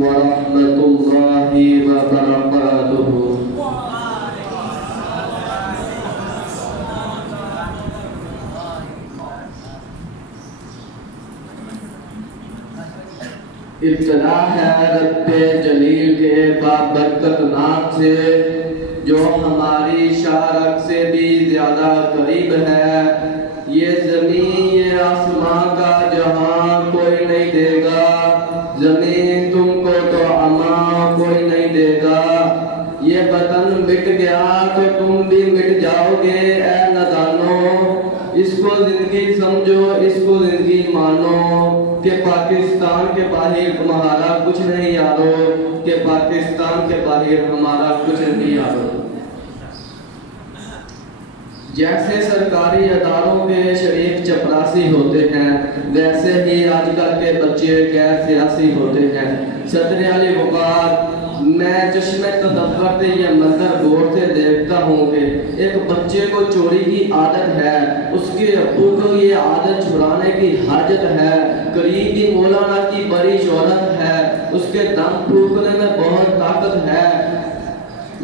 ورحمۃ اللہ وبرکاتہ۔ ابتدا ہے رب جلیل کے بابرکت نام سے جو ہماری شارک سے بھی زیادہ قریب ہے۔ یہ زمین یہ آسمان کا جہاں کوئی نہیں دے گا، زمین تم کو تو امان کوئی نہیں دے گا۔ یہ وطن مٹ گیا تو تم بھی مٹ جاؤ گے اے نادانو، اس کو زندگی سمجھو، اس کو زندگی مانو کہ پاکستان کے باہر تمہارا کچھ نہیں یارو، کہ پاکستان کے باہر ہمارا کچھ نہیں یارو۔ جیسے سرکاری اداروں کے شریف چپراسی ہوتے ہیں، ویسے ہی آج کل کے بچے غیر سیاسی ہوتے ہیں۔ صدر علی وقار، میں چشم تدبر سے یہ منظر غور سے دیکھتا ہوں کہ ایک بچے کو چوری کی عادت ہے، اس کے ابو کو یہ عادت چھڑانے کی حاجت ہے، قریبی مولانا کی بڑی شہرت ہے، اس کے دم پھونکنے میں بہت طاقت ہے،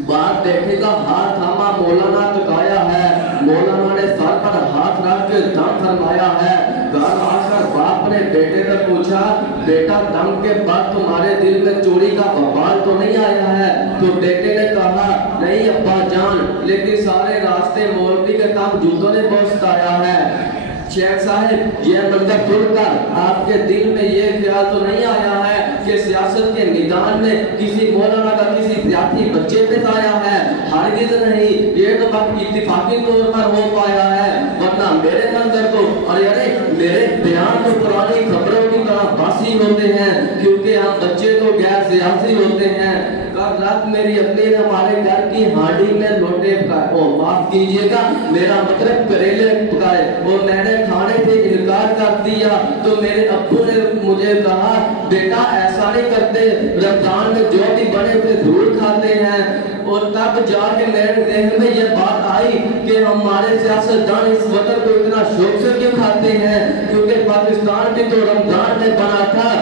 باپ بیٹے کا ہاتھ تھاما مولانا تکایا ہے، مولانا نے سر پر ہاتھ رکھ کے دم فرمایا ہے۔ گھر آ کر باپ نے بیٹے سے پوچھا، بیٹا دم کے بعد تمہارے دل میں چوری کا بوال تو نہیں آیا ہے؟ تو بیٹے نے کہا نہیں ابا جان، لیکن سارے راستے مولوی کے کام جوتوں نے پہنچایا ہے۔ شیخ صاحب یہ منظر سن کر آپ کے دل میں یہ خیال تو نہیں آیا ہے کہ سیاست کے میدان میں کسی مولانا کا کسی سیاسی بچے پہ آیا ہے؟ ہرگز نہیں، یہ تو بس اتفاقی طور پر ہو پایا ہے، ورنہ میرے منظر تو ارے میرے بیان تو پرانی خبروں کی طرح باسی ہوتے ہیں، کیونکہ ہم بچے تو غیر سیاسی ہوتے ہیں۔ کل رات میری اپنی نے ہمارے گھر کی ہانڈی میں لوٹے پکائے، معاف کیجیے گا میرا مطلب کریلے پکائے، اور میں نے کھانے سے انکار کر دیا تو میرے ابو نے مجھے کہا بیٹا ایسا نہیں کرتے، رمضان میں جو بھی بنے تھے ضرور کھاتے ہیں۔ اور تب جا کے میرے ذہن میں یہ بات آئی کہ ہمارے سیاستدان اس وطن کو اتنا شوق سے کیوں کھاتے ہیں، کیونکہ پاکستان بھی تو رمضان میں بنا تھا۔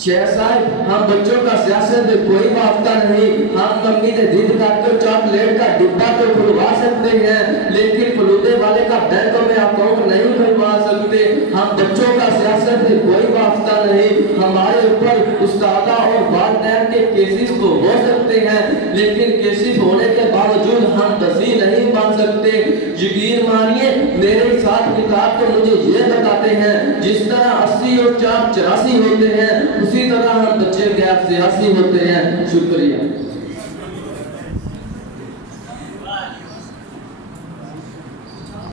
شیخ صاحب ہم بچوں کا سیاست میں کوئی واسطہ نہیں، ہم ممی نے ضد کر کے چاکلیٹ کا ڈبہ تو کھلوا سکتے ہیں، لیکن فلودے والے کا بینکوں میں اکاؤنٹ نہیں کھلوا سکتے۔ ہم بچوں کا سیاست میں کوئی واسطہ نہیں، ہمارے اوپر استادہ اور والدین کے کیسز تو ہو سکتے ہیں، لیکن کیسز ہونے کے باوجود ہم دسی نہیں بن سکتے۔ یقین مانیے میرے ساتھ کتاب تو مجھے یہ بتاتے ہیں جس طرح 80 اور 4 84 ہوتے ہیں، اسی طرح ہم بچے غیر سیاسی ہوتے ہیں۔ شکریہ۔